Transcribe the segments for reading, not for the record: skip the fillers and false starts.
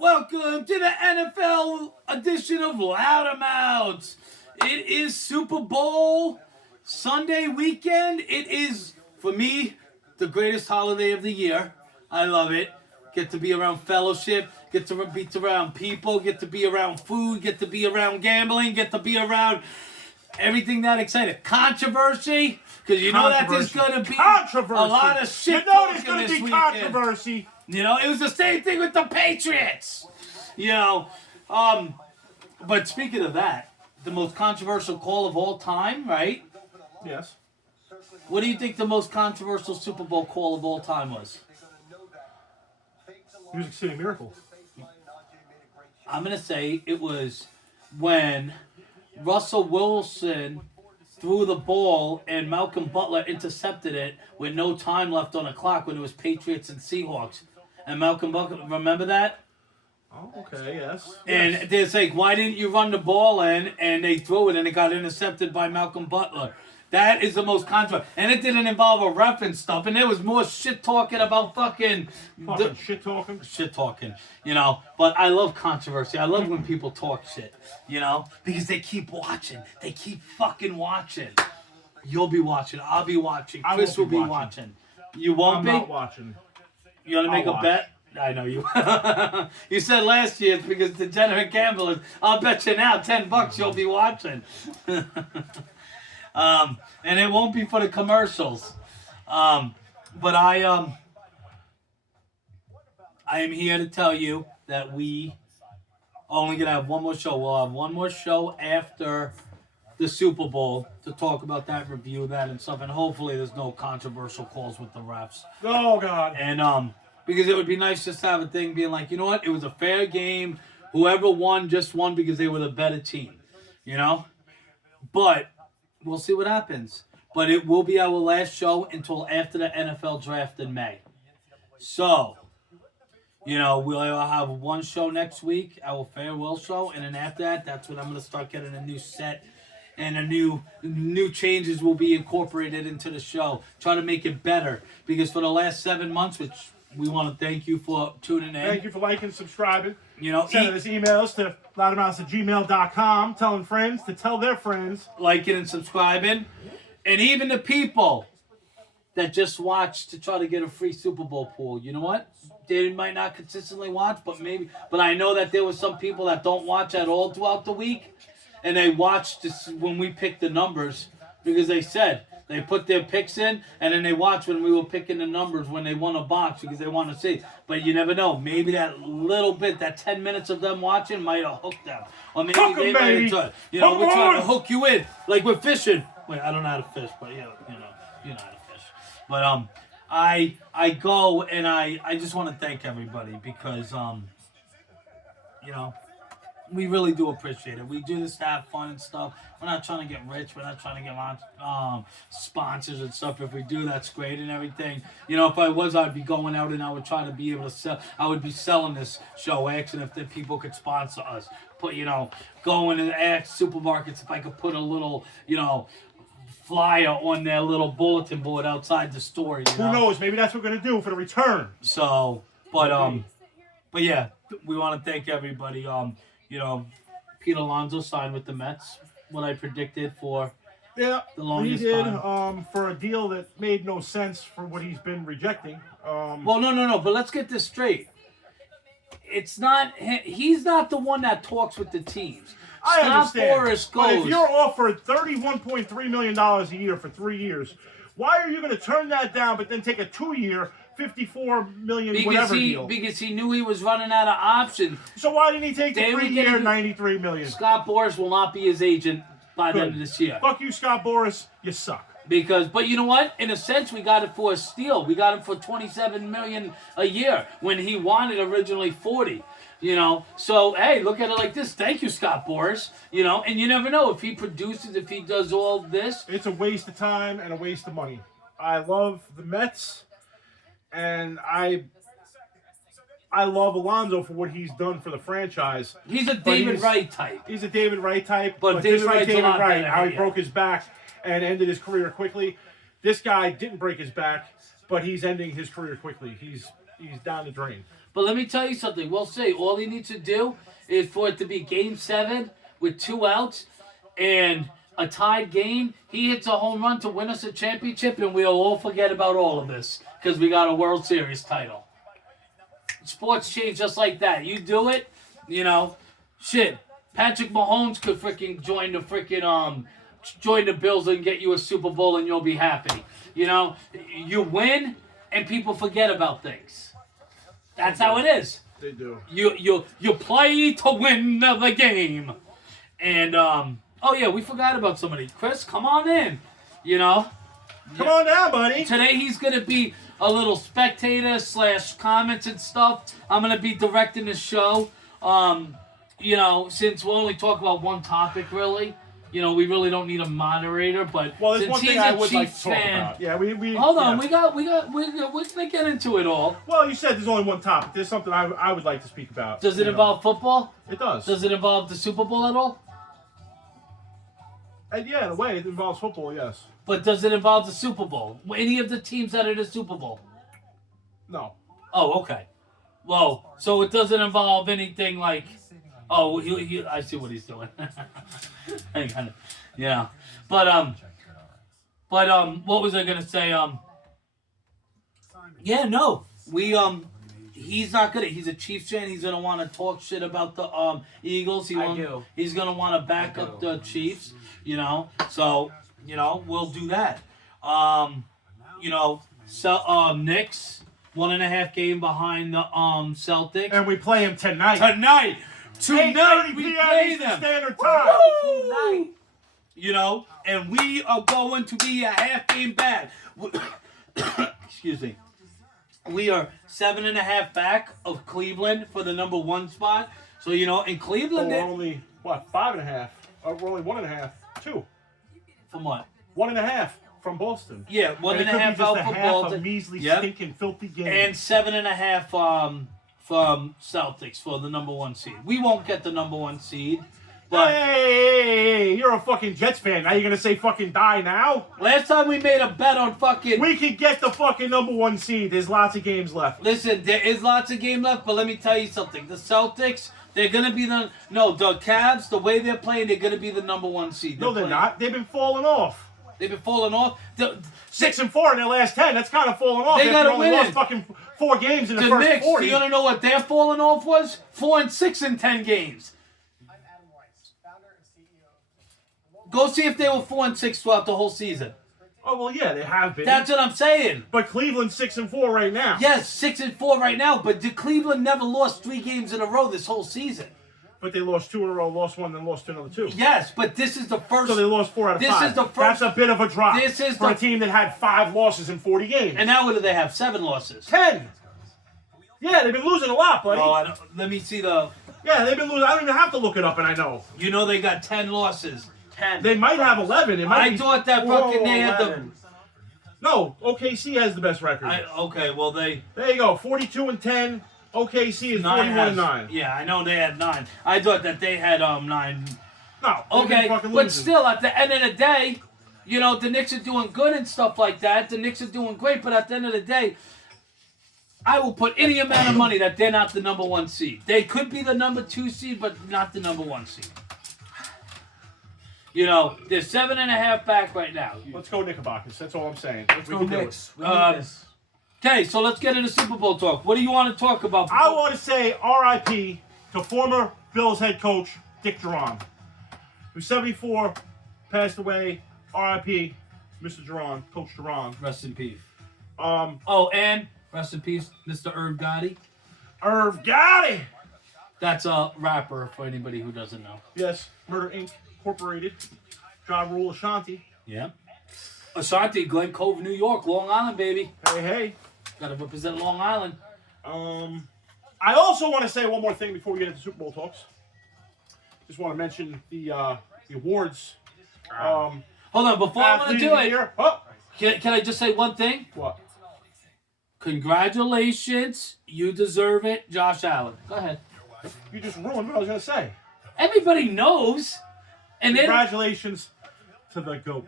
Welcome to the NFL edition of Loudermouths. It is Super Bowl Sunday weekend. It is, for me, the greatest holiday of the year. I love it. Get to be around fellowship, get to be around people, get to be around food, get to be around gambling, get to be around everything that exciting. Controversy, because you know that there's going to be a lot of shit there's going to be controversy. You know, it was the same thing with the Patriots. You know, but speaking of that, the most controversial call of all time, right? Yes. What do you think the most controversial Super Bowl call of all time was? Music City Miracle. I'm going to say it was when Russell Wilson threw the ball and Malcolm Butler intercepted it with no time left on the clock when it was Patriots and Seahawks. And Malcolm Butler, remember that? Oh, okay, yes. And they're like, why didn't you run the ball in? And they threw it and it got intercepted by Malcolm Butler. That is the most controversial. And it didn't involve a ref and stuff. And there was more shit talking about shit talking. Shit talking, you know. But I love controversy. I love when people talk shit, you know, because they keep watching. They keep fucking watching. You'll be watching. I'll be watching. Chris will be watching. You won't be? I'm not watching. You want to make a bet? I know you. You said last year it's because degenerate gamblers. I'll bet you now $10 you'll be watching. And it won't be for the commercials. But I am here to tell you that we only gonna have one more show. We'll have one more show after the Super Bowl to talk about that, review that and stuff, and hopefully there's no controversial calls with the refs. Oh God. And because it would be nice just to have a thing being like, you know what, it was a fair game. Whoever won just won because they were the better team. You know? But we'll see what happens. But it will be our last show until after the NFL draft in May. So, you know, we'll have one show next week, our farewell show, and then after that, that's when I'm going to start getting a new set, and a new changes will be incorporated into the show. Try to make it better, because for the last 7 months, which we want to thank you for tuning in. Thank you for liking, subscribing. You know, sending us emails to loudermouths@gmail.com, telling friends to tell their friends. Liking and subscribing. And even the people that just watch to try to get a free Super Bowl pool. You know what? They might not consistently watch, but I know that there were some people that don't watch at all throughout the week, and they watched when we picked the numbers, because they said they put their picks in, and then they watched when we were picking the numbers when they won a box because they want to see. But you never know. Maybe that little bit, that 10 minutes of them watching might have hooked them. Or maybe they might have tried. You know, we're trying to hook you in. Like we're fishing. Wait, I don't know how to fish, but you know how to fish. But I go and I just want to thank everybody because you know, we really do appreciate it. We do this to have fun and stuff. We're not trying to get rich. We're not trying to get sponsors and stuff. If we do, that's great and everything. You know, if I was, I'd be going out and I would try to be able to sell. I would be selling this show, asking if the people could sponsor us. Going and ask supermarkets if I could put a little, flyer on their little bulletin board outside the store. Who knows? Maybe that's what we're gonna do for the return. So, but yeah, we want to thank everybody. Pete Alonso signed with the Mets. What I predicted for the longest time. For a deal that made no sense for what he's been rejecting. Well, no. But let's get this straight. It's not. He's not the one that talks with the teams. I understand. Boras but if you're offered $31.3 million a year for 3 years, why are you going to turn that down but then take a 2-year, $54 million deal? Because he knew he was running out of options. So why didn't he take the 3-year, $93 million? Scott Boras will not be his agent by the end of this year. Fuck you, Scott Boras. You suck. But you know what? In a sense, we got it for a steal. We got him for $27 million a year when he wanted originally $40. So hey, look at it like this. Thank you, Scott Boras. And you never know if he produces, if he does all this. It's a waste of time and a waste of money. I love the Mets, and I love Alonso for what he's done for the franchise. He's a David Wright type. He's a David Wright type, but David Wright, how he broke his back and ended his career quickly. This guy didn't break his back, but he's ending his career quickly. He's he's down the drain. But let me tell you something. We'll see. All he needs to do is for it to be Game 7 with 2 outs and a tied game. He hits a home run to win us a championship, and we'll all forget about all of this because we got a World Series title. Sports change just like that. You do it, shit. Patrick Mahomes could freaking join the Bills and get you a Super Bowl, and you'll be happy. You win, and people forget about things. That's how it is. They do. You play to win the game. And we forgot about somebody. Chris, come on in. Come on down, buddy. Today he's gonna be a little spectator / comments and stuff. I'm gonna be directing the show. Since we'll only talk about one topic really. We really don't need a moderator, but there's since one thing he's I a would like Chiefs to talk fan, about. Yeah, we hold on, we're gonna get into it all. Well, you said there's only one topic. There's something I would like to speak about. Does it involve football? It does. Does it involve the Super Bowl at all? And yeah, in a way, it involves football, yes. But does it involve the Super Bowl? Any of the teams that are the Super Bowl? No. Oh, okay. Well, so it doesn't involve anything like. Oh, I see what he's doing. Hang on. Yeah, but what was I gonna say? Yeah, no, he's not gonna. He's a Chiefs fan. He's gonna want to talk shit about the Eagles. He's gonna want to back up the Chiefs. So we'll do that. Knicks 1.5 game behind the Celtics, And we play him tonight. Tonight 8:30 we p.m. play Eastern them. Standard Time. Tonight. And we are going to be a half game back. Excuse me. We are 7.5 back of Cleveland for the number 1 spot. So, in Cleveland... We're only, 5.5? We're only 1.5. 2. From what? 1.5 from Boston. Yeah, 1.5 out from Boston. Boston. Measly, stinking, filthy game. And 7.5 from Celtics for the number 1 seed. We won't get the number 1 seed. But hey, you're a fucking Jets fan. Now you're going to say fucking die now? last time we made a bet on fucking... We could get the fucking number 1 seed. There's lots of games left. Listen, there is lots of game left, but let me tell you something. The Celtics, they're going to be the Cavs, the way they're playing, they're going to be the number 1 seed. No, they're not. They've been falling off. They've been falling off. 6-4 in their last 10. That's kind of falling off. They got to only win. lost fucking 4 games in the The first Knicks, 40. do you want to know what their falling off was? 4-6 in 10 games. Go see if they were 4-6 throughout the whole season. Oh, well, yeah, they have been. That's what I'm saying. But Cleveland's 6-4 right now. Yes, 6-4 right now, but Cleveland never lost 3 games in a row this whole season. But they lost 2 in a row, lost 1, then lost another 2. Yes, but this is the first. So they lost 4 out of 5. This is the first. That's a bit of a drop This is for a team that had 5 losses in 40 games. And now what do they have? 7 losses. 10. Yeah, they've been losing a lot, buddy. Oh, let me see the. Yeah, they've been losing. I don't even have to look it up, and I know. They got 10 losses. 10. They might have 11. It might I be, thought that fucking they had the. No, OKC has the best record. Okay, well they. There you go, 42-10. OKC is 41-9. Yeah, I know they had 9. I thought that they had 9. No, Okay, but still, at the end of the day, the Knicks are doing good and stuff like that. The Knicks are doing great, but at the end of the day, I will put any amount of money that they're not the number 1 seed. They could be the number 2 seed, but not the number 1 seed. They're 7.5 back right now. Let's go Knickerbockers. That's all I'm saying. Let's go Knicks. Okay, so let's get into Super Bowl talk. What do you want to talk about? I want to say R.I.P. to former Bills head coach Dick Duran, who's 74, passed away. R.I.P. Mr. Duran, Coach Duran. Rest in peace. And rest in peace, Mr. Irv Gotti. Irv Gotti. That's a rapper for anybody who doesn't know. Yes, Murder Inc. Incorporated. Ja Rule Ashanti. Yeah. Ashanti, Glen Cove, New York, Long Island, baby. Hey. Gotta represent Long Island. I also want to say one more thing before we get into Super Bowl talks. Just want to mention the awards. Hold on, before I'm going to do it, oh. can I just say one thing? What? Congratulations. You deserve it, Josh Allen. Go ahead. You just ruined what I was going to say. Everybody knows. And Congratulations to the GOAT.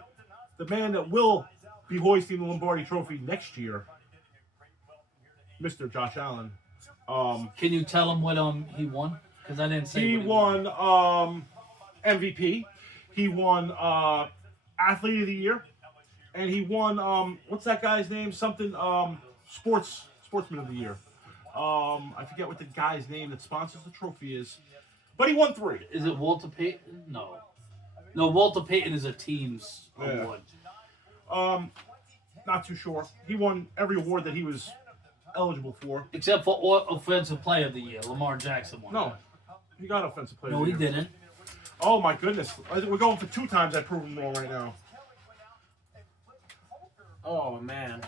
The man that will be hoisting the Lombardi Trophy next year. Mr. Josh Allen. Can you tell him what he won? Because I didn't say He what won MVP. He won Athlete of the Year, and he won what's that guy's name? Something Sportsman of the Year. I forget what the guy's name that sponsors the trophy is, but he won 3. Is it Walter Payton? No, Walter Payton is a team's award. Not too sure. He won every award that he was eligible for, except for Offensive Player of the Year. Lamar Jackson won. No, he got Offensive Player. No, of the he Year. didn't. Oh my goodness, we're going for 2 times. I prove him wrong right now. Oh man.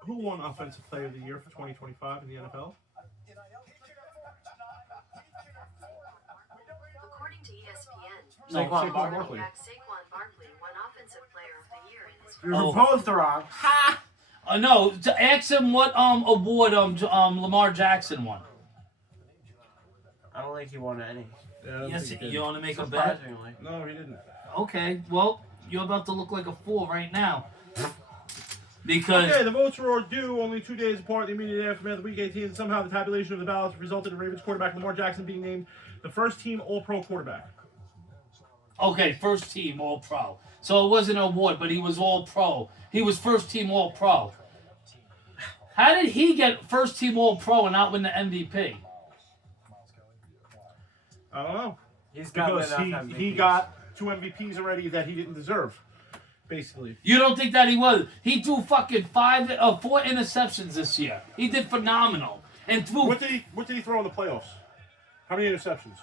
Who won Offensive Player of the Year for 2025 in the NFL? According to ESPN, No, Saquon Barkley. Saquon Barkley won Offensive Player of the Year in his You Oh. were both wrong. Ha! No, to ask him what award Lamar Jackson won. I don't think he won any. Yeah, I don't Yes, think he did. you want to make a bet? Surprisingly. No, he didn't. Okay, well, you're about to look like a fool right now. Because Okay, the votes were due only 2 days apart, the immediate aftermath of Week 18, and somehow the tabulation of the ballots resulted in Ravens quarterback Lamar Jackson being named the first-team All-Pro quarterback. okay, first team All Pro. So it wasn't an award, but he was All Pro. He was first team All Pro. How did he get first team All Pro and not win the MVP? I don't know. He's got Because enough he MVPs. got 2 MVPs already that he didn't deserve, basically. You don't think that he was? He threw fucking 4 interceptions this year. He did phenomenal and threw. What did he throw in the playoffs? How many interceptions?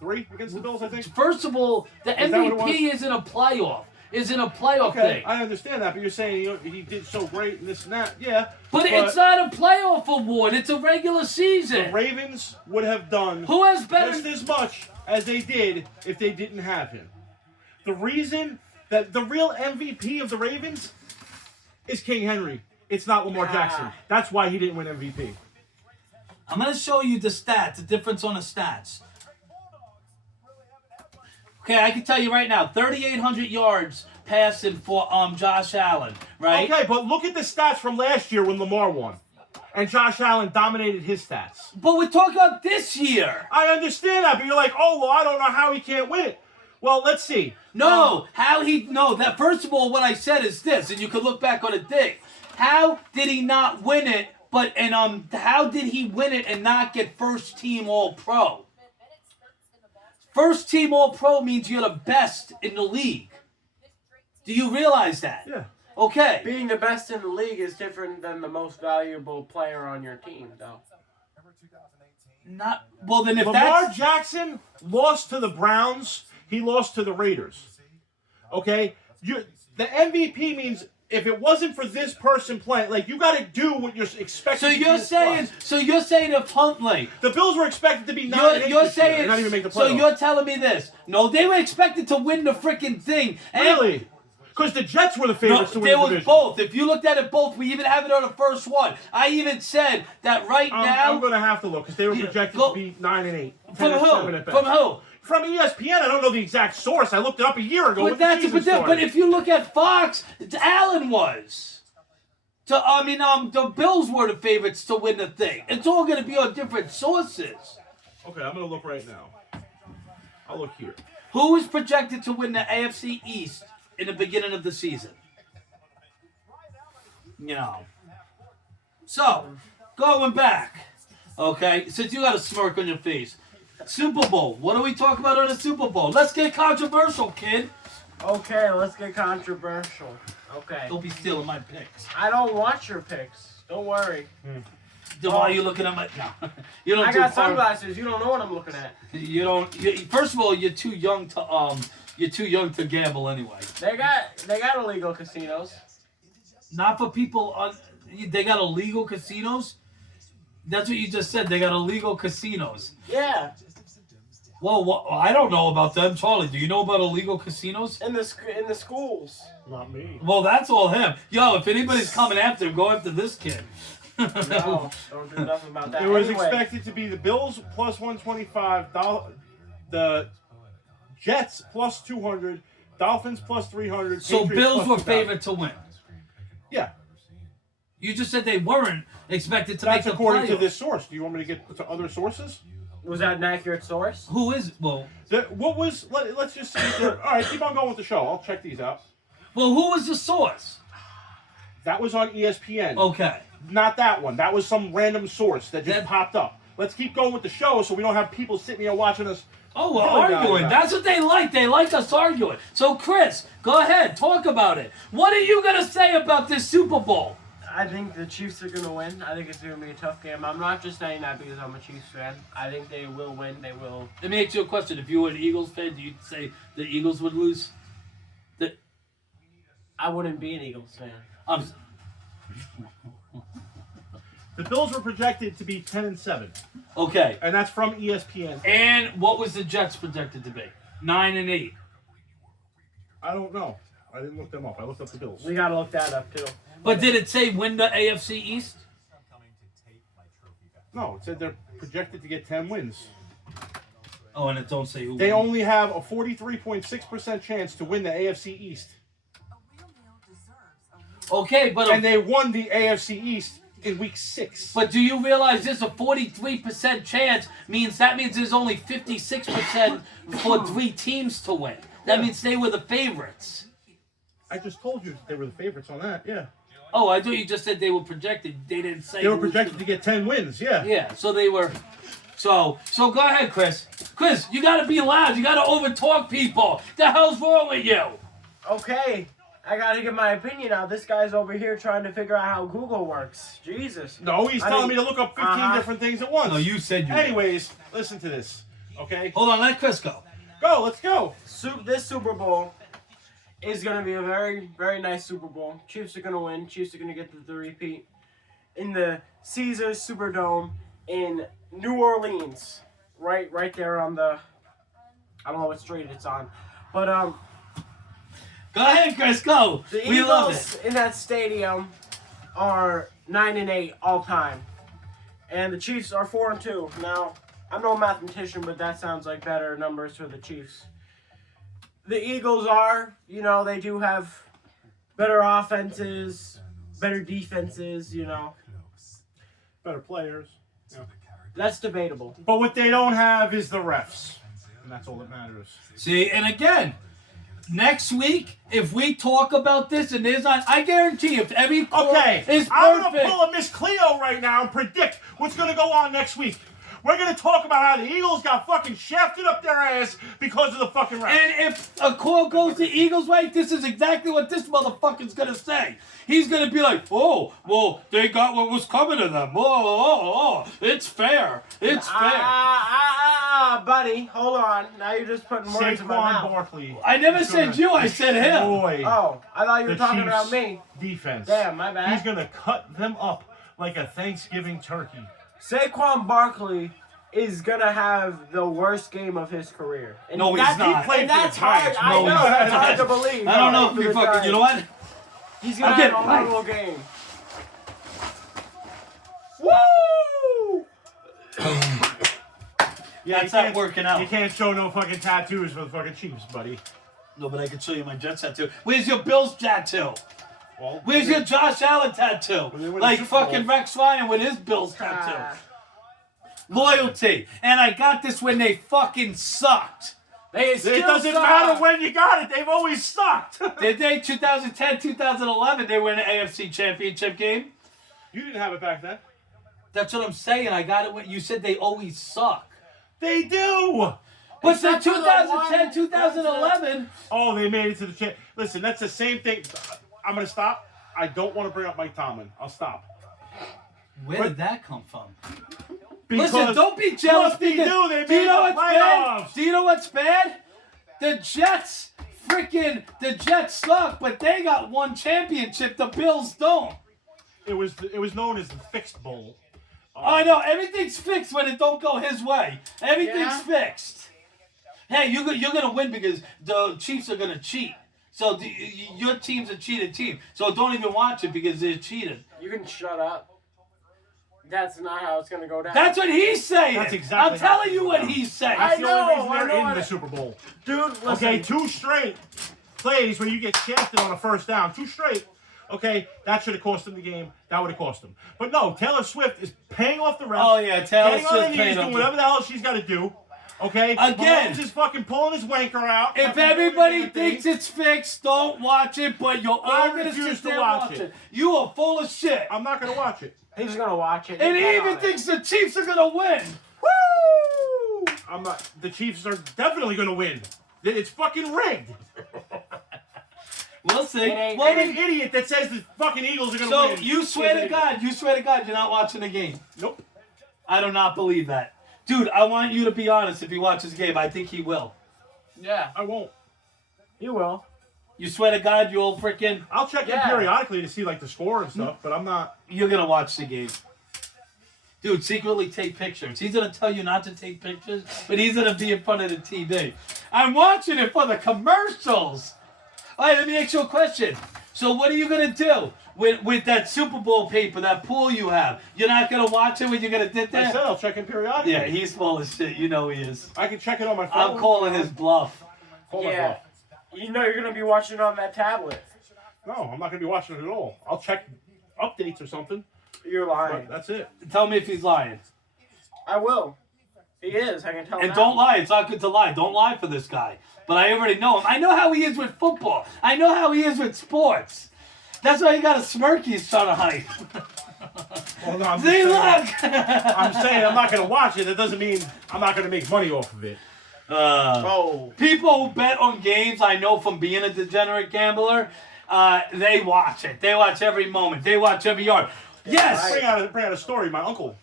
3 against the Bills, I think. First of all, the Is that what it MVP isn't a playoff. Isn't a playoff Okay, thing. I understand that, but you're saying he did so great and this and that. Yeah, But it's not a playoff award. It's a regular the season. Ravens would have done Who has better? just as much as they did if they didn't have him. The reason that the real MVP of the Ravens is King Henry. It's not Lamar Jackson. That's why he didn't win MVP. I'm going to show you the stats, the difference on the stats. Okay, I can tell you right now, 3,800 yards passing for Josh Allen, right? Okay, but look at the stats from last year when Lamar won. And Josh Allen dominated his stats. But we're talking about this year. I understand that, but you're like, oh, well, I don't know how he can't win. Well, let's see. That first of all, what I said is this, and you can look back on the thing. How did he not win it? How did he win it and not get first team All Pro? First team All Pro means you're the best in the league. Do you realize that? Yeah. Okay. Being the best in the league is different than the most valuable player on your team, though. Then if Lamar that's Jackson lost to the Browns, he lost to the Raiders. Okay? The MVP means if it wasn't for this person playing, like, you got to do what you're expected so to do. you're saying if Huntley, The Bills were expected to be 9-8 you're this year saying and not even make the so playoffs. you're telling me this? No, they were expected to win the freaking thing. Really? Because the Jets were the No, favorites to win there the was division. both. If you looked at it both, we even have it on the first one. I even said that right now. I'm going to have to look because they were projected to be 9-8. From 10-7 who? at best. From who? From ESPN. I don't know the exact source. I looked it up a year ago. But with the season started. but if you look at Fox, Allen was. The Bills were the favorites to win the thing. It's all going to be on different sources. Okay, I'm going to look right now. I'll look here. Who was projected to win the AFC East in the beginning of the season? So, going back, okay, since you got a smirk on your face, Super Bowl. What do we talk about on the Super Bowl? Let's get controversial, kid. Okay, let's get controversial. Okay. Don't be stealing my picks. I don't want your picks. Don't worry. Then why are you looking at my? No, you don't. I got sunglasses. You don't know what I'm looking at. You don't. First of all, you're too young to You're too young to gamble anyway. They got illegal casinos. Not for people on. They got illegal casinos. That's what you just said. They got illegal casinos. Yeah. Well, I don't know about them, Charlie. Do you know about illegal casinos? In the schools. Not me. Well, that's all him. Yo, if anybody's coming after him, go after this kid. No, don't do nothing about that. It was Anyway, expected to be the Bills plus 125, the Jets plus 200, Dolphins plus 300. So Patriots Bills plus were 2,000. favored to win. Yeah. You just said they weren't expected to That's make the according to playoffs. this source. Do you want me to get to other sources? Was that an accurate source? Who is well? What was? Let's just see. All right, keep on going with the show. I'll check these out. Well, who was the source? That was on ESPN. Okay. Not that one. That was some random source that just That- popped up. Let's keep going with the show so we don't have people sitting here watching us. Oh, we're Really arguing. bad. That's what they like. They like us arguing. So, Chris, go ahead. Talk about it. What are you going to say about this Super Bowl? I think the Chiefs are going to win. I think it's going to be a tough game. I'm not just saying that because I'm a Chiefs fan. I think they will win. They will. Let me ask you a question. If you were an Eagles fan, do you say the Eagles would lose? I wouldn't be an Eagles fan. The Bills were projected to be 10-7, Okay. and that's from ESPN. And what was the Jets projected to be? 9-8. I don't know. I didn't look them up. I looked up the Bills. We got to look that up, too. But did it say win the AFC East? No, it said they're projected to get 10 wins. Oh, and it don't say who. They won. only have a 43.6% chance to win the AFC East. Okay, but And they won the AFC East in week 6. But do you realize there's a 43% chance means there's only 56% for 3 teams to win. That means they were the favorites. I just told you they were the favorites on that, yeah. Oh, I thought you just said they were projected. They didn't say They were who was projected to get 10 wins, yeah. Yeah, so they were. So go ahead, Chris. Chris, you gotta be loud. You gotta overtalk people. The hell's wrong with you? Okay. I got to give my opinion out. This guy's over here trying to figure out how Google works. Jesus. No, he's telling me to look up 15 different things at once. No, you said you. Anyways, listen to this, okay? Hold on, let Chris go. Go, let's go. This Super Bowl is going to be a very, very nice Super Bowl. Chiefs are going to win. Chiefs are going to get the repeat in the Caesars Superdome in New Orleans. Right there on the, I don't know what street it's on. But Go ahead, Chris, go. the We love Eagles it. in that stadium are 9-8 all time. And the Chiefs are 4-2. Now, I'm no mathematician, but that sounds like better numbers for the Chiefs. The Eagles are, they do have better offenses, better defenses, Better players. That's debatable. But what they don't have is the refs. And that's all that matters. See, and again, next week, if we talk about this and there's not, I guarantee if every call Okay, is I'm going to perfect. pull a Miss Cleo right now and predict what's going to go on next week. We're going to talk about how the Eagles got fucking shafted up their ass because of the fucking refs. And if a call goes the Eagles' way, this is exactly what this motherfucker's going to say. He's going to be like, oh, well, they got what was coming to them. Oh, it's fair. It's fair. Buddy, hold on. Now you're just putting words in my Saquon mouth. Barkley. I never is said gonna you, I said him. destroy Oh, I thought you were the talking Chiefs about me. defense. Damn, my bad. He's going to cut them up like a Thanksgiving turkey. Saquon Barkley is gonna have the worst game of his career. And No, he's that's, not. He played And for the that's hard. Giants. I No, know. he's That's not. hard to believe. I don't know For if you the fucking, Giants. you know what? He's gonna I'll get have a it. horrible game. Woo! Yeah, That's not working out. You can't show no fucking tattoos for the fucking Chiefs, buddy. No, but I can show you my Jets tattoo. Where's your Bills tattoo? Well, Where's your Josh Allen tattoo? they win the Like Super Bowl. fucking Rex Ryan with his Bills tattoo. Ah. Loyalty. And I got this when they fucking sucked. They still It doesn't suck. matter when you got it. They've always sucked. Did they 2010, 2011, they were in the AFC Championship game? You didn't have it back then. That's what I'm saying. I got it when you said they always suck. They do. But the Except for the 2010, one- 2011, Oh, they made it to the champ. Listen, that's the same thing. I'm gonna stop. I don't want to bring up Mike Tomlin. I'll stop. where did that come from? Because Listen, don't be jealous. what they because- do, they do you made know the what's bad? playoffs. Do you know what's bad? The Jets suck, but they got one championship. The Bills don't. It was known as the Fixed Bowl. I know everything's fixed when it don't go his way. Everything's fixed. Hey, you're gonna win because the Chiefs are gonna cheat. So your team's a cheated team. So don't even watch it because they're cheated. You can shut up. That's not how it's gonna go down. That's what he's saying. That's exactly I'm telling how you it's what going. he's saying. I That's the only know, reason I they're know in the it. Super Bowl. Dude, listen. Okay, 2 straight plays where you get shafted on a first down. 2 straight Okay, that should have cost him the game. That would have cost him. But no, Taylor Swift is paying off the refs. Oh yeah, Taylor getting on Swift her knees, paying doing off. whatever the hell she's got to do. Okay? Again. Mahomes is fucking pulling his wanker out. If fucking doing everybody his damn thinks thing. it's fixed, don't watch it. But you're I all gonna refuse sit to there watch and watch it. it. You are full of shit. I'm not going to watch it. He's gonna watch it. And he Bet even on it. thinks the Chiefs are gonna win. Woo! I'm not. The Chiefs are definitely going to win. It's fucking rigged. We'll see. It ain't- Well, And an idiot that says the fucking Eagles are going to so win. you swear to God, you're not watching the game. Nope. I do not believe that. Dude, I want you to be honest if he watches the game. I think he will. Yeah, I won't. you will. You swear to God you'll freaking... I'll check in Yeah. periodically to see like the score and stuff, but I'm not. You're going to watch the game. Dude, secretly take pictures. He's going to tell you not to take pictures, but he's going to be in front of the TV. I'm watching it for the commercials. All right, let me ask you a question. So what are you going to do with that Super Bowl paper, that pool you have? You're not going to watch it when you're going to sit I there? said I'll check in periodically. Yeah, he's full of shit. You know he is. I can check it on my phone. I'm calling his bluff. Call my Yeah. bluff. You know you're gonna be watching it on that tablet. No, I'm not going to be watching it at all. I'll check updates or something. You're lying. But that's it. Tell me if he's lying. I will. He is. I can tell. And now. don't lie. It's not good to lie. Don't lie for this guy. But I already know him. I know how he is with football. I know how he is with sports. That's why he got a smirk he's trying to hide. Well, no, I'm See, saying, look! I'm saying I'm not going to watch it. That doesn't mean I'm not going to make money off of it. Oh. People who bet on games, I know from being a degenerate gambler, they watch it. They watch every moment. They watch every yard. Yes! Bring out a story. My uncle,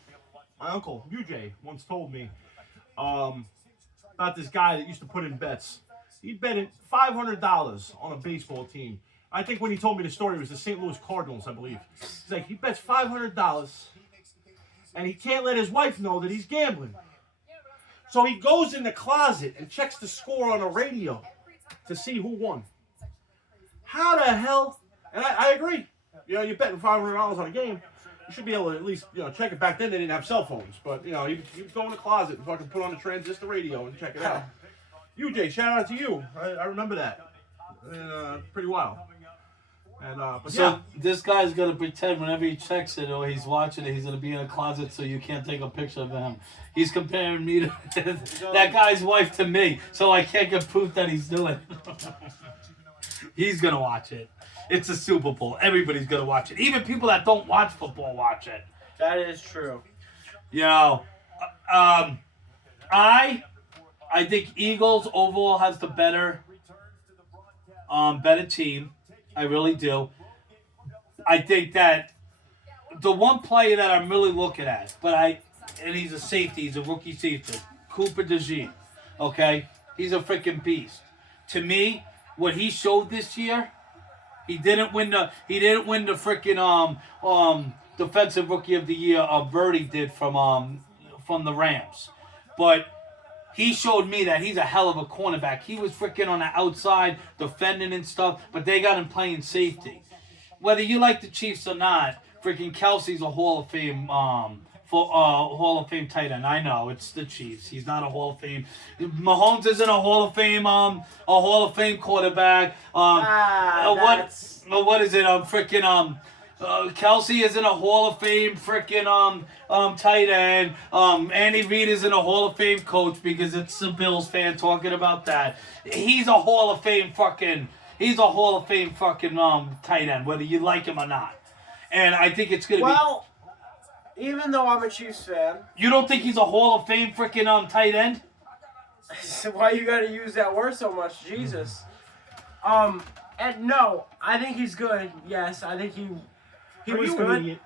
UJ, once told me about this guy that used to put in bets. He bet in $500 on a baseball team. I think when he told me the story, it was the St. Louis Cardinals, I believe. He's like, he bets $500, and he can't let his wife know that he's gambling. So he goes in the closet and checks the score on the radio to see who won. How the hell? And I agree. You know, you're betting $500 on a game. You should be able to at least, check it. Back then they didn't have cell phones, but you go in the closet and fucking put on the transistor radio and check it out. UJ, shout out to you. I remember that. Pretty wild. And but So yeah, this guy's gonna pretend whenever he checks it or he's watching it, he's gonna be in a closet so you can't take a picture of him. He's comparing me to that guy's wife to me, so I can't get proof that he's doing it. He's gonna watch it. It's a Super Bowl. Everybody's gonna watch it. Even people that don't watch football watch it. That is true. I think Eagles overall has the better team. I really do. I think that the one player that I'm really looking at, and he's a safety, he's a rookie safety, Cooper DeJean. Okay, he's a freaking beast. To me, what he showed this year, he didn't win the freaking defensive rookie of the year. Verdi did from the Rams, but he showed me that he's a hell of a cornerback. He was freaking on the outside defending and stuff, but they got him playing safety. Whether you like the Chiefs or not, freaking Kelsey's a Hall of Fame tight end. I know it's the Chiefs. He's not a Hall of Fame. Mahomes isn't a Hall of Fame quarterback. What is it? Kelsey isn't a Hall of Fame freaking tight end. Andy Reid isn't a Hall of Fame coach because it's a Bills fan talking about that. He's a Hall of Fame fucking tight end, whether you like him or not. And I think it's gonna Well, even though I'm a Chiefs fan, You don't think he's a Hall of Fame freaking tight end? why you gotta use that word so much? Jesus. And no, I think he's good. Yes, I think he Are was you an good. idiot?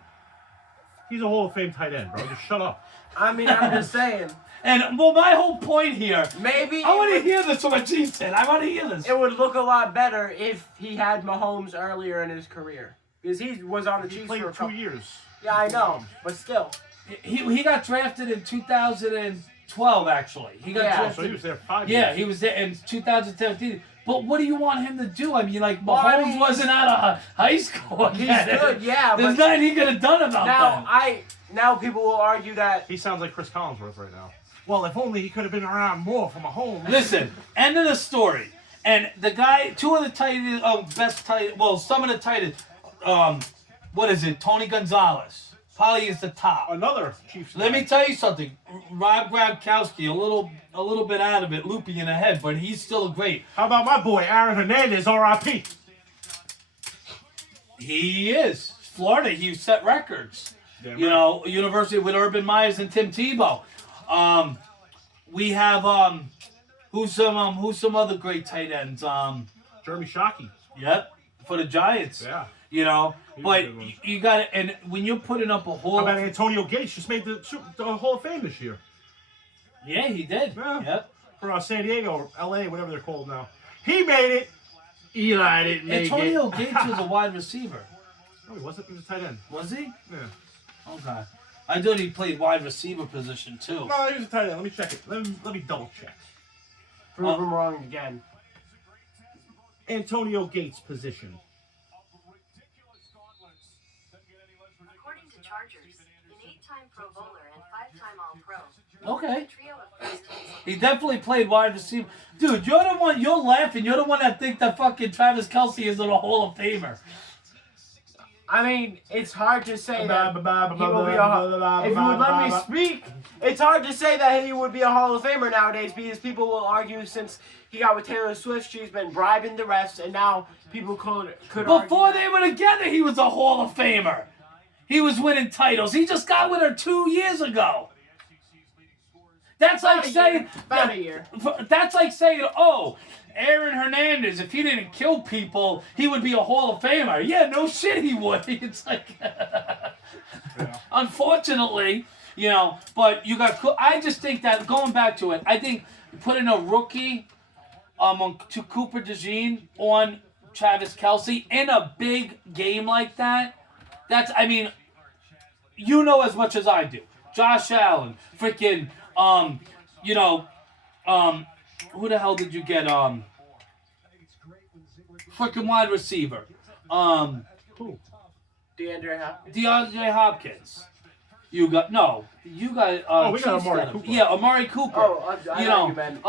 He's a Hall of Fame tight end, bro. Just shut up. I mean, I'm just saying. And well, my whole point here, Maybe I want to hear this from a Chiefs fan. I want to hear this. it would look a lot better if he had Mahomes earlier in his career. Because he was on the He Chiefs played for a 2 couple. years. Yeah, I know. But still. He got drafted in 2012. Actually, he got Yeah. drafted. So he was there 5 years. Yeah, he was there in 2017. But what do you want him to do? I mean, like, Mahomes Well, I mean, wasn't out of high school He's yet. good, yeah. There's But nothing he could have done about that. now people will argue that He sounds like Chris Collinsworth right now. Well, if only he could have been around more for Mahomes. Listen, end of the story. And the guy, two of the tight, some of the tight, what is it? Tony Gonzalez probably is the top. Another Chiefs. Let guy. me tell you something. Rob Gronkowski, a little bit out of it, loopy in the head, but he's still great. How about my boy Aaron Hernandez, R.I.P. He is. Florida, he set records. Damn You right. know, University with Urban Myers and Tim Tebow. We have who's some other great tight ends? Jeremy Shockey. Yep, for the Giants. Yeah. You know, He was but a good one. you got to, and when you're putting up a How whole, about Antonio Gates? Just made the Hall of Fame this year yeah, he did. Yeah. Yep. for San Diego or L.A., whatever they're called now. He made it. Eli didn't make Antonio it. Gates was a wide receiver. No, he wasn't. He was a tight end. Was he? Yeah. Okay. I thought he played wide receiver position too. No, he was a tight end. Let me check it. Let me double check. Prove him wrong again. Antonio Gates' position. According to Chargers, an 8-time Pro Bowler and 5-time All-Pro. Okay. A trio of first teams. He definitely played wide receiver. Dude, you're the one, you're laughing. You're the one that think that fucking Travis Kelce is in a Hall of Famer. I mean, it's hard to say that he will be a. If you would let me speak, it's hard to say that he would be a Hall of Famer nowadays because people will argue since he got with Taylor Swift, she's been bribing the refs, and now people could Before argue they were together, he was a Hall of Famer. He was winning titles. He just got with her 2 years ago. That's like saying about a year. That's like saying, oh, Aaron Hernandez, if he didn't kill people, he would be a Hall of Famer. Yeah, no shit, he would. It's like, unfortunately, you know. But you got. I just think that going back to it, I think putting a rookie, to Cooper DeJean on Travis Kelce in a big game like that. That's. I mean, you know as much as I do. Josh Allen, freaking. You know, who the hell did you get? Freaking wide receiver. Who? DeAndre Hopkins. You got You got. We got Chiefs Amari him. Cooper. Yeah, Amari Cooper. Oh, I you know know, you meant,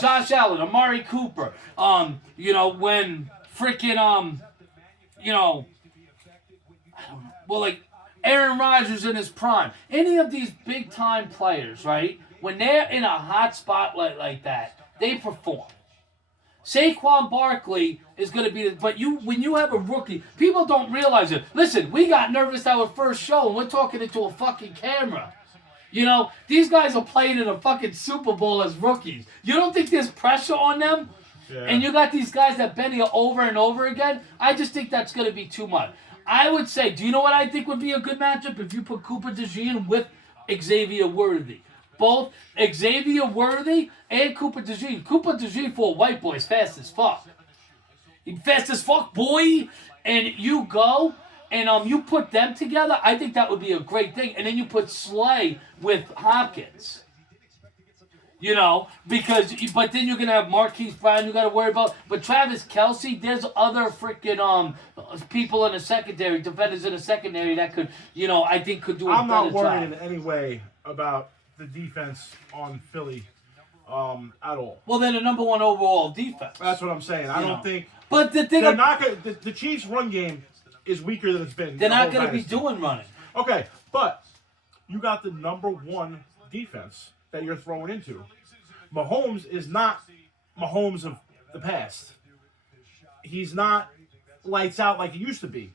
Josh Allen, Amari Cooper. You know when freaking you know. I don't know. Well, like Aaron Rodgers in his prime. Any of these big time players, right? When they're in a hot spotlight like that, they perform. Saquon Barkley is going to be, but when you have a rookie, people don't realize it. Listen, we got nervous our first show, and we're talking into a fucking camera. You know, these guys are playing in a fucking Super Bowl as rookies. You don't think there's pressure on them? Yeah. And you got these guys that bend you over and over again? I just think that's going to be too much. I would say, do you know what I think would be a good matchup? If you put Cooper DeJean with Xavier Worthy. Both Xavier Worthy and Cooper DeJean. Cooper DeJean for a white boy is fast as fuck. He's fast as fuck, boy. And you go and you put them together. I think that would be a great thing. And then you put Slay with Hopkins. You know, but then you're gonna have Marquise Brown. You got to worry about. But Travis Kelce, there's other freaking people in the secondary, defenders in the secondary that could, you know, I think could do a I'm better not worried job. in any way about the defense on Philly at all. Well, they're the number one overall defense. That's what I'm saying. I You don't know. think But the thing, they're not going. The Chiefs' run game is weaker than it's been. they're the not whole going to be dynasty. doing running. Okay, but you got the number one defense that you're throwing into. Mahomes is not Mahomes of the past. He's not lights out like he used to be.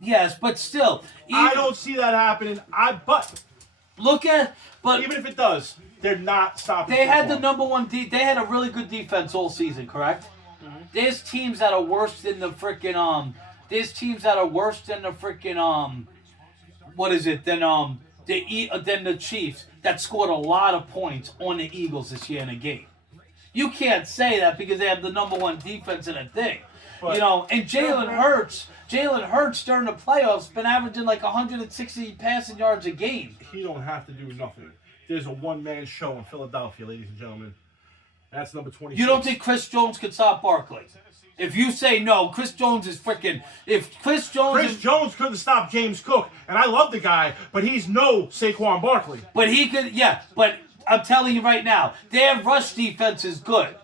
Yes, but still, I don't see that happening. But even if it does, they're not stopping. They had the football. number one. They had a really good defense all season, correct? Mm-hmm. There's teams that are worse than the freaking There's teams that are worse than the freaking What is it? Than the Chiefs that scored a lot of points on the Eagles this year in a game. You can't say that because they have the number one defense in a thing. But- you know, and Jalen Hurts during the playoffs been averaging like 160 passing yards a game. He don't have to do nothing. There's a one-man show in Philadelphia, ladies and gentlemen. That's number 26. You don't think Chris Jones could stop Barkley? If you say no, Chris Jones is freaking. If Chris Jones, Chris Jones couldn't stop James Cook, and I love the guy, but he's no Saquon Barkley. but he could, yeah. But I'm telling you right now, their rush defense is good.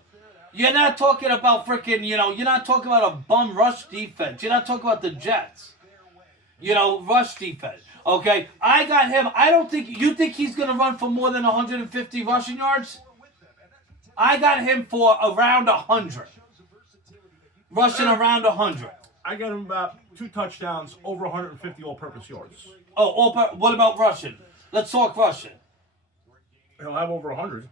You're not talking about freaking, you're not talking about a bum rush defense. You're not talking about the Jets. Rush defense. Okay, I got him. I don't think, you think he's going to run for more than 150 rushing yards? I got him for around 100. Rushing around 100. I got him about 2 touchdowns, over 150 all-purpose yards. Oh, what about rushing? Let's talk rushing. He'll have over 100.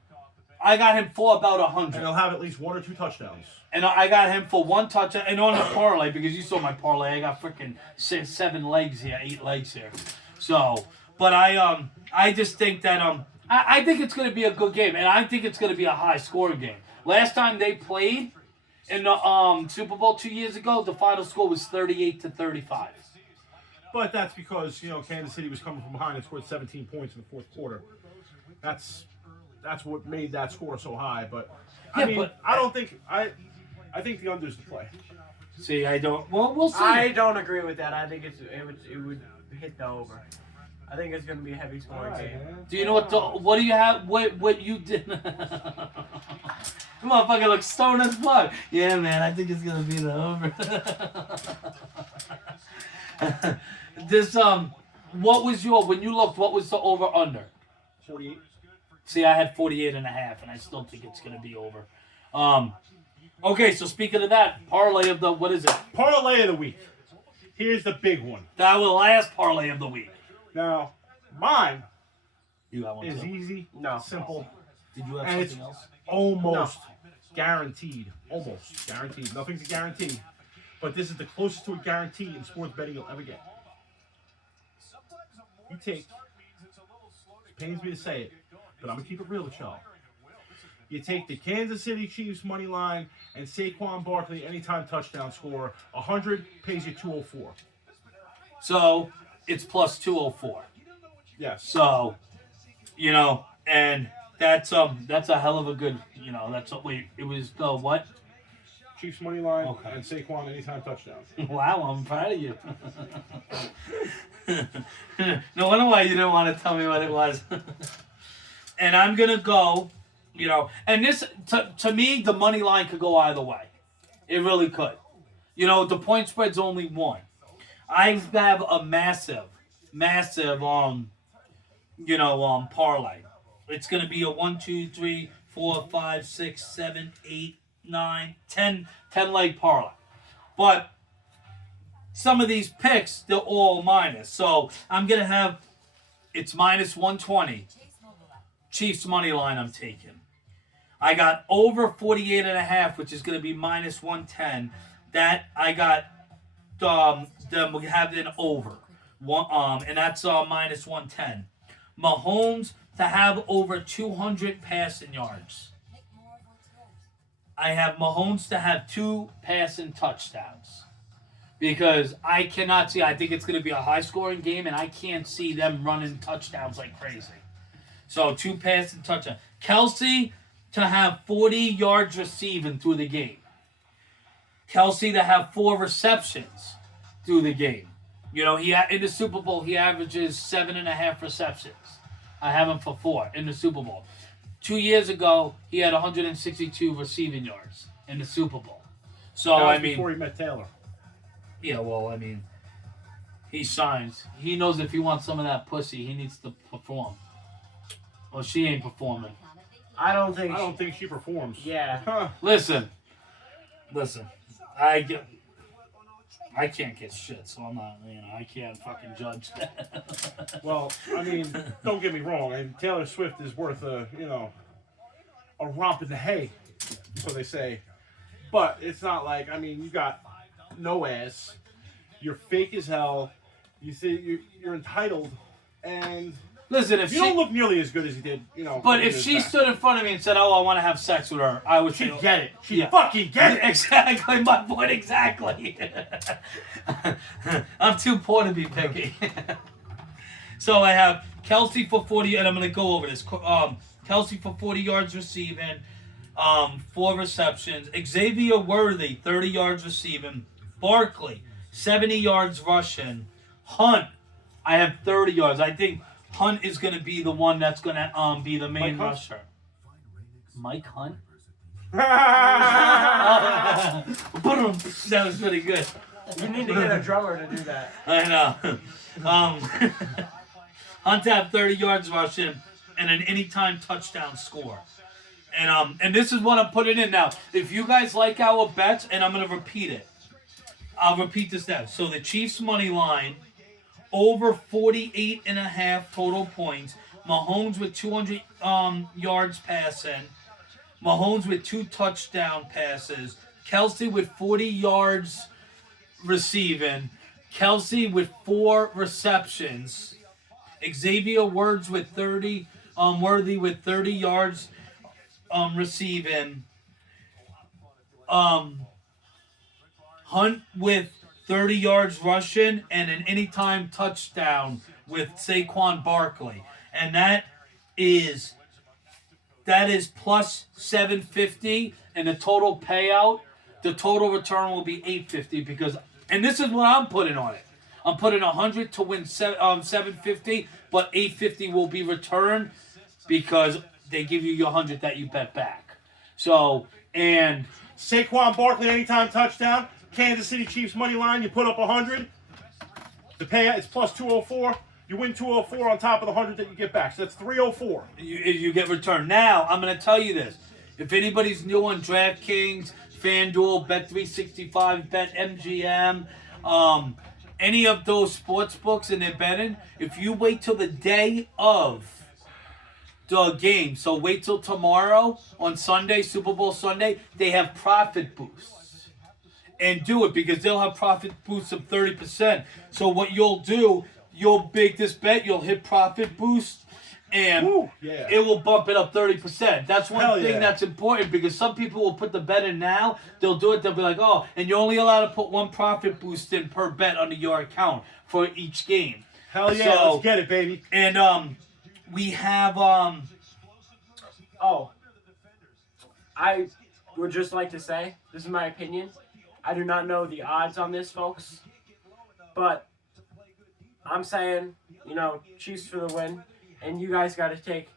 I got him for about And 100. he'll have at least 1 or 2 touchdowns. And I got him for 1 touchdown. And on the parlay, because you saw my parlay, I got freaking 7 legs here, 8 legs here. So, but I just think that I think it's going to be a good game, and I think it's going to be a high-scoring game. Last time they played in the Super Bowl 2 years ago, the final score was 38-35. But that's because, Kansas City was coming from behind and scored 17 points in the fourth quarter. That's what made that score so high. But, I think the under's the play. See, I don't. Well, we'll see. I don't agree with that. I think it would hit the over. I think it's going to be a heavy scoring game. Do you know what do you have? What you did? Motherfucker looks stoned as fuck. Yeah, man, I think it's gonna be the over. What was when you looked? What was the over under? 48. See, I had 48.5, and I still think it's gonna be over. Okay, so speaking of that, parlay of the what is it? Parlay of the week. Here's the big one. That was the last parlay of the week. Now, mine You got one is too. easy, No. simple, Did you have and it's something else? almost guaranteed. Almost guaranteed. Nothing's a guarantee. But this is the closest to a guarantee in sports betting you'll ever get. You take, it pains me to say it, but I'm going to keep it real with y'all. You take the Kansas City Chiefs money line and Saquon Barkley anytime touchdown score. 100 pays you 204. So it's plus 204. Yes. So, and that's a hell of a good, it was the what? Chiefs money line Okay. and Saquon anytime touchdown. Wow, I'm proud of you. No wonder why you didn't want to tell me what it was. And I'm gonna go, and this to me the money line could go either way. It really could. The point spread's only 1. I have a massive parlay. It's gonna be a 1, 2, 3, 4, 5, 6, 7, 8, 9, 10 leg parlay. But some of these picks, they're all minus. So I'm gonna have it's minus 120. Chiefs money line I'm taking. I got over 48.5, which is gonna be minus 110. That I got then we have an over. And that's minus 110. Mahomes to have over 200 passing yards. I have Mahomes to have 2 passing touchdowns. Because I cannot see, I think it's going to be a high-scoring game, and I can't see them running touchdowns like crazy. So 2 passing touchdowns. Kelsey to have 40 yards receiving through the game. Kelsey to have 4 receptions through the game. In the Super Bowl, he averages 7.5 receptions. I have him for 4 in the Super Bowl. 2 years ago, he had 162 receiving yards in the Super Bowl. So, That was before he met Taylor. Yeah, well, he signs. He knows if he wants some of that pussy, he needs to perform. Well, she ain't performing. I don't think she performs. Yeah. Huh. Listen. I can't get shit, so I'm not, I can't fucking judge. Well, don't get me wrong. And Taylor Swift is worth a romp in the hay, so they say. But it's not like, you got no ass. You're fake as hell. You say you're entitled, and Listen, if you don't look nearly as good as you did, But if she stood in front of me and said, "Oh, I want to have sex with her," I would say, she'd get it. She'd Yeah. fucking get it. Exactly, my point exactly. I'm too poor to be picky. So I have Kelsey for 40, and I'm going to go over this. Kelsey for 40 yards receiving, 4 receptions. Xavier Worthy, 30 yards receiving. Barkley, 70 yards rushing. Hunt, I have 30 yards. I think Hunt is going to be the one that's going to be the main Mike Hunt? rusher. Mike Hunt? That was pretty good. You need to get a drummer to do that. I know. Hunt to have 30 yards rushing and an anytime touchdown score. And this is what I'm putting in now. If you guys like our bets, and I'm going to repeat it. I'll repeat this now. So the Chiefs money line, over 48.5 total points. Mahomes with 200 yards passing. Mahomes with 2 touchdown passes. Kelsey with 40 yards receiving. Kelsey with 4 receptions. Xavier Words with 30. Worthy with 30 yards receiving. Hunt with 30 yards rushing and an anytime touchdown with Saquon Barkley. And that is plus 750, and the total payout, the total return will be 850 because, and this is what I'm putting on it. I'm putting 100 to win 750, but 850 will be returned because they give you your 100 that you bet back. So, and Saquon Barkley anytime touchdown. Kansas City Chiefs money line. You put up 100. The payout is plus 204. You win 204 on top of the 100 that you get back. So that's 304. You get returned. Now, I'm going to tell you this. If anybody's new on DraftKings, FanDuel, Bet365, BetMGM, any of those sports books and they're betting, if you wait till the day of the game, so wait till tomorrow on Sunday, Super Bowl Sunday, they have profit boosts. And do it because they'll have profit boosts of 30%. So what you'll do, you'll make this bet, you'll hit profit boost, and it will bump it up 30%. That's one thing that's important because some people will put the bet in now. They'll do it. They'll be like, oh, and you're only allowed to put 1 profit boost in per bet under your account for each game. Hell yeah, so, let's get it, baby. And we have I would just like to say, this is my opinion. I do not know the odds on this, folks. But I'm saying, Chiefs for the win. And you guys got to take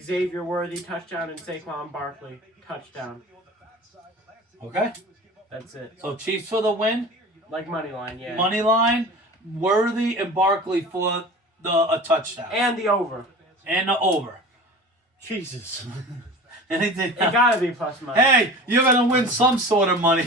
Xavier Worthy touchdown and Saquon Barkley touchdown. Okay. That's it. So Chiefs for the win. Like money line, yeah. Money line, Worthy and Barkley for a touchdown. And the over. And the over. Jesus. It gotta be plus money. Hey, you're gonna win some sort of money.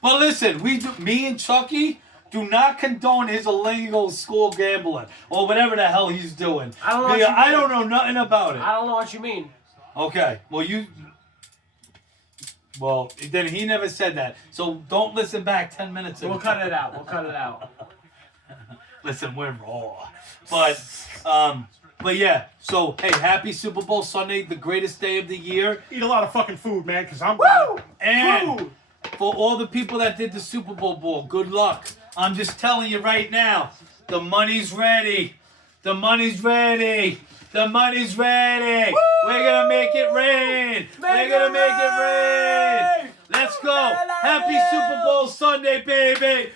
But listen, me and Chucky do not condone his illegal school gambling or whatever the hell he's doing. I don't know nothing about it. I don't know what you mean. Okay, well, then he never said that. So don't listen back 10 minutes ago. We'll cut it out. Listen, we're raw. But yeah, so hey, happy Super Bowl Sunday, the greatest day of the year. Eat a lot of fucking food, man, because I'm And for all the people that did the Super Bowl, good luck. I'm just telling you right now, the money's ready. The money's ready. The money's ready. Woo! We're going to make it rain. We're going to make it rain. Let's go. Happy Super Bowl Sunday, baby.